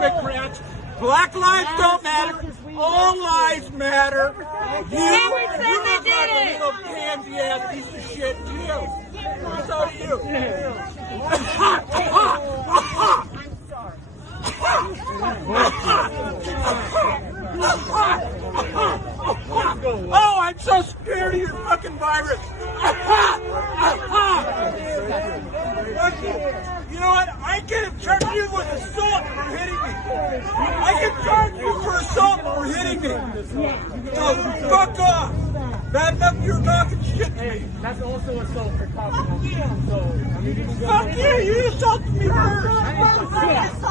Democrats. Black lives don't matter. All lives matter. You look like a little pansy ass piece of shit too. So do you. Oh, I'm so scared of your fucking virus. You know what? I can charge you with assault for hitting me. I can charge you for assault for hitting me. So fuck off. Bad enough you're talking shit to me. That's also assault for talking. Fuck you. You assaulted me first.